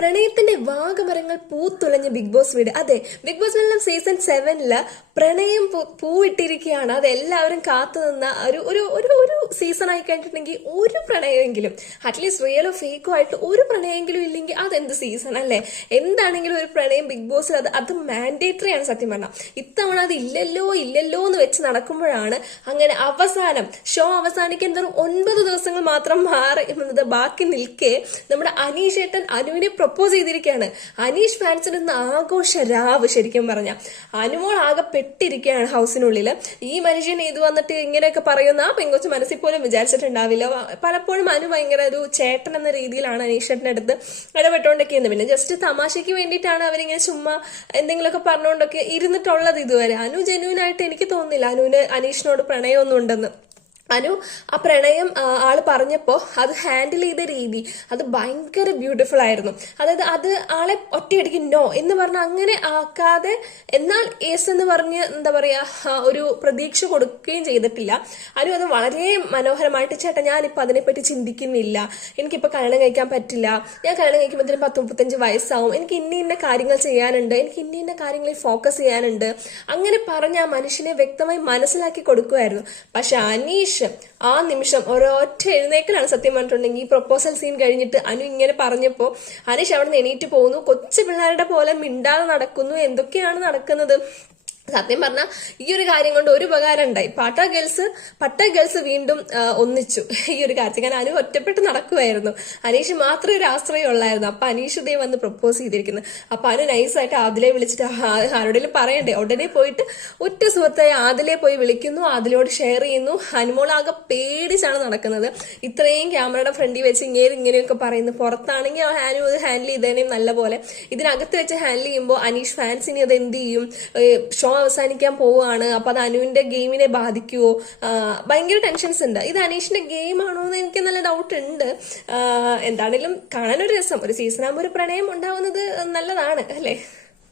പ്രണയത്തിന്റെ വാഗമരങ്ങൾ പൂത്തുലഞ്ഞ big boss വീട്. അതെ, ബിഗ് ബോസ് മലയാളം സീസൺ 7 പ്രണയം പൂവിട്ടിരിക്കുകയാണ്. അത് എല്ലാവരും കാത്തുനിന്ന ഒരു ഒരു ഒരു സീസൺ ആയി കഴിഞ്ഞിട്ടുണ്ടെങ്കിൽ ഒരു പ്രണയമെങ്കിലും, അറ്റ്ലീസ്റ്റ് റിയലോ ഫേക്കോ ആയിട്ട് ഒരു പ്രണയമെങ്കിലും ഇല്ലെങ്കിൽ അതെന്ത് സീസൺ അല്ലേ? എന്താണെങ്കിലും ഒരു പ്രണയം ബിഗ് ബോസിൽ അത് മാൻഡേറ്ററി ആണ്. സത്യം പറഞ്ഞാൽ ഇത്തവണ അത് ഇല്ലല്ലോ എന്ന് വെച്ച് നടക്കുമ്പോഴാണ് അങ്ങനെ അവസാനം ഷോ അവസാനിക്കാൻ 9 ദിവസങ്ങൾ മാത്രം ബാക്കി നിൽക്കെ നമ്മുടെ അനീഷ് ഏട്ടൻ അനുവിനെ പ്രപ്പോസ് ചെയ്തിരിക്കുകയാണ്. അനീഷ് ഫാൻസിന് ഇന്ന് ആഘോഷ രാവ്. ശരിക്കും പറഞ്ഞ അനുമോൾ ആകെ പെട്ടിരിക്കുകയാണ് ഹൗസിനുള്ളില്. ഈ മനുഷ്യൻ ഇത് വന്നിട്ട് ഇങ്ങനെയൊക്കെ പറയുന്ന ആ പെങ്കൊച്ച് മനസ്സിൽ പോലും വിചാരിച്ചിട്ടുണ്ടാവില്ല. പലപ്പോഴും അനു ഭയങ്കര ഒരു ചേട്ടൻ എന്ന രീതിയിലാണ് അനീഷ് ഏട്ടൻ്റെ അടുത്ത് ഇടപെട്ടുകൊണ്ടൊക്കെ ഇരുന്നത്. പിന്നെ ജസ്റ്റ് തമാശയ്ക്ക് വേണ്ടിയിട്ടാണ് അവരിങ്ങനെ ചുമ്മാ എന്തെങ്കിലുമൊക്കെ പറഞ്ഞുകൊണ്ടൊക്കെ ഇരുന്നിട്ടുള്ളത്. ഇതുവരെ അനു ജെന്യൂനായിട്ട് എനിക്ക് തോന്നുന്നില്ല അനുവിന് അനീഷിനോട് പ്രണയമൊന്നും ഉണ്ടെന്ന്. അനു ആ പ്രണയം ആള് പറഞ്ഞപ്പോ അത് ഹാൻഡിൽ ചെയ്ത രീതി അത് ഭയങ്കര ബ്യൂട്ടിഫുൾ ആയിരുന്നു. അതായത് അത് ആളെ ഒറ്റയടിക്ക് നോ എന്ന് പറഞ്ഞ അങ്ങനെ ആക്കാതെ എന്നാൽ യെസ് എന്ന് പറഞ്ഞ് എന്താ പറയാ ഒരു പ്രതീക്ഷ കൊടുക്കുകയും ചെയ്തിട്ടില്ല. അനു അത് വളരെ മനോഹരമായിട്ട് ചേട്ടാ ഞാനിപ്പോ അതിനെപ്പറ്റി ചിന്തിക്കുന്നില്ല, എനിക്കിപ്പോ കല്യാണം കഴിക്കാൻ പറ്റില്ല, ഞാൻ കല്യാണം കഴിക്കുമ്പോഴത്തേനും 10-35 വയസ്സാവും, എനിക്ക് ഇന്ന കാര്യങ്ങൾ ചെയ്യാനുണ്ട്, എനിക്ക് ഇന്ന കാര്യങ്ങളിൽ ഫോക്കസ് ചെയ്യാനുണ്ട്, അങ്ങനെ പറഞ്ഞ ആ മനുഷ്യനെ വ്യക്തമായി മനസ്സിലാക്കി കൊടുക്കുമായിരുന്നു. പക്ഷെ അനീഷ് ആ നിമിഷം ഒരൊറ്റ എഴുന്നേക്കലാണ്. സത്യം പറഞ്ഞിട്ടുണ്ടെങ്കിൽ ഈ പ്രൊപ്പോസൽ സീൻ കഴിഞ്ഞിട്ട് അനു ഇങ്ങനെ പറഞ്ഞപ്പോ അനീഷ് അവിടെ നിന്ന് എണീറ്റ് പോകുന്നു. കൊച്ചു പിള്ളേരുടെ പോലെ മിണ്ടാതെ നടക്കുന്നു. എന്തൊക്കെയാണ് നടക്കുന്നത്? സത്യം പറഞ്ഞാൽ ഈ ഒരു കാര്യം കൊണ്ട് ഒരു ഉപകാരം ഉണ്ടായി. പട്ട ഗേൾസ് വീണ്ടും ഒന്നിച്ചു ഈ ഒരു കാര്യത്തിൽ. കാരണം അനു ഒറ്റപ്പെട്ട് നടക്കുമായിരുന്നു, അനീഷ് മാത്രമേ ഒരു ആശ്രയം ഉള്ളായിരുന്നു. അപ്പൊ അനീഷ് ഇതേ വന്ന് പ്രപ്പോസ് ചെയ്തിരിക്കുന്നത്. അപ്പൊ അനു നൈസായിട്ട് ആദിലെ വിളിച്ചിട്ട് ആരോടെങ്കിലും പറയണ്ടേ, ഉടനെ പോയിട്ട് ഒറ്റ സുഹൃത്തായി ആദിലെ പോയി വിളിക്കുന്നു, ആദിലോട് ഷെയർ ചെയ്യുന്നു. അനുമോളാകെ പേടിച്ചാണ് നടക്കുന്നത്. ഇത്രയും ക്യാമറയുടെ ഫ്രണ്ടിൽ വെച്ച് ഇങ്ങനെയൊക്കെ പറയുന്നു. പുറത്താണെങ്കിൽ അനു അത് ഹാൻഡിൽ ചെയ്തതിനേയും നല്ല പോലെ ഇതിനകത്ത് വെച്ച് ഹാൻഡിൽ ചെയ്യുമ്പോൾ അനീഷ് ഫാൻസിന് അത് എന്ത് ചെയ്യും? ഷോ അവസാനിക്കാൻ പോവുകയാണ്, അപ്പൊ അത് അനുവിന്റെ ഗെയിമിനെ ബാധിക്കുവോ? ഭയങ്കര ടെൻഷൻസ് ഉണ്ട്. ഇത് അനീഷിന്റെ ഗെയിം ആണോ എന്ന് എനിക്ക് നല്ല ഡൗട്ട് ഉണ്ട്. എന്താണെങ്കിലും കാണാനൊരു രസം. ഒരു സീസൺ ആകുമ്പോൾ ഒരു പ്രണയം ഉണ്ടാവുന്നത് നല്ലതാണ് അല്ലേ?